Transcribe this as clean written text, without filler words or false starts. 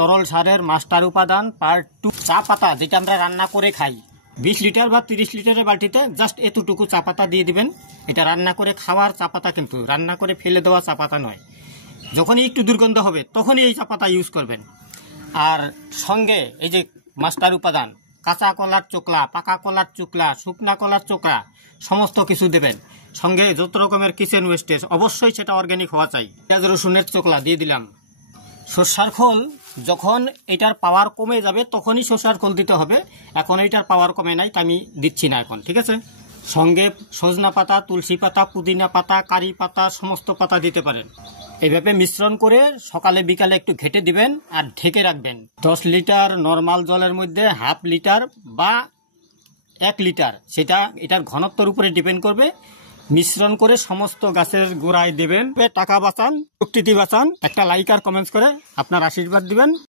তরল সারের মাস্টার উপাদান পার্ট 2। চা পাতা যেটা আমরা রান্না করে খাই, 20 লিটার বা 30 লিটারের বালতিতে জাস্ট এতটুকু চা পাতা দিয়ে দিবেন। এটা রান্না করে খাওয়ার চা পাতা, কিন্তু রান্না করে ফেলে দেওয়া চা পাতা নয়। যখনই একটু দুর্গন্ধ হবে তখনই এই চা পাতা ইউজ করবেন। আর সঙ্গে এই যে মাস্টার উপাদান, কাঁচা কলার চোকলা, পাকা কলার চোকলা, শুকনা কলার চোকলা, সমস্ত কিছু দেবেন। সঙ্গে যত রকমের কিচেন ওয়েস্টেজ, অবশ্যই সেটা অর্গ্যানিক হওয়া চাই। পেঁয়াজ রসুনের চোকলা দিয়ে দিলাম। সর্ষার খোল যখন এটার পাওয়ার কমে যাবে তখনই সর্ষার খোল দিতে হবে। এখন এটার পাওয়ার কমে নাই, তাই আমি দিচ্ছি না এখন, ঠিক আছে। সঙ্গে সজনা পাতা, তুলসী পাতা, পুদিনা পাতা, কারি পাতা, সমস্ত পাতা দিতে পারেন। এইভাবে মিশ্রণ করে সকালে বিকালে একটু ঘেটে দিবেন আর ঢেকে রাখবেন। 10 লিটার নর্মাল জলের মধ্যে হাফ লিটার বা 1 লিটার, সেটা এটার ঘনত্বের উপরে ডিপেন্ড করবে। মিশ্রণ করে সমস্ত গাছের গোড়ায় দেবেন। টাকা বাঁচান, প্রকৃতি বাঁচান। একটা লাইক আর কমেন্টস করে আপনার আশীর্বাদ দিবেন।